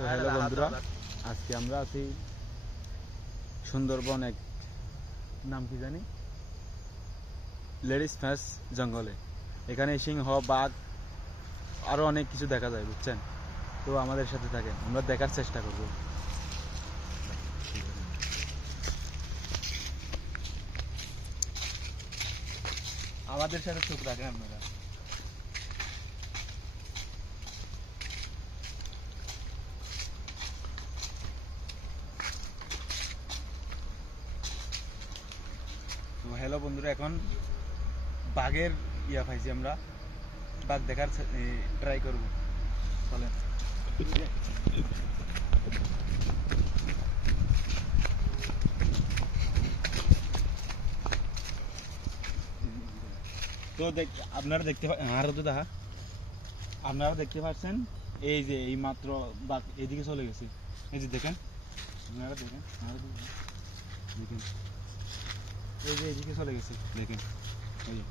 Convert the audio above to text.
তো হ্যালো বন্ধুরা, আজকে আমরা আছি সুন্দরবন এক নাম কি জানি লেডিস ফ্যাস জঙ্গলে। এখানে সিংহ, বাঘ আরো অনেক কিছু দেখা যায়, বুঝছেন? তো আমাদের সাথে থাকেন, আমরা দেখার চেষ্টা করব। আমাদের সাথে চোখ রাখেন আপনারা। তো হ্যালো বন্ধুরা, এখন বাঘের পাইছি আমরা, বাঘ দেখার ট্রাই করব। চলেন। তো আপনারা দেখতে আরো তো দেখা আপনারা দেখতে পাচ্ছেন, এই যে এই মাত্র বাঘ এদিকে চলে গেছে। এই যে দেখেন, আপনারা দেখেন, দেখেন এই যে এদিকে চলে গেছে, দেখেন। এই যে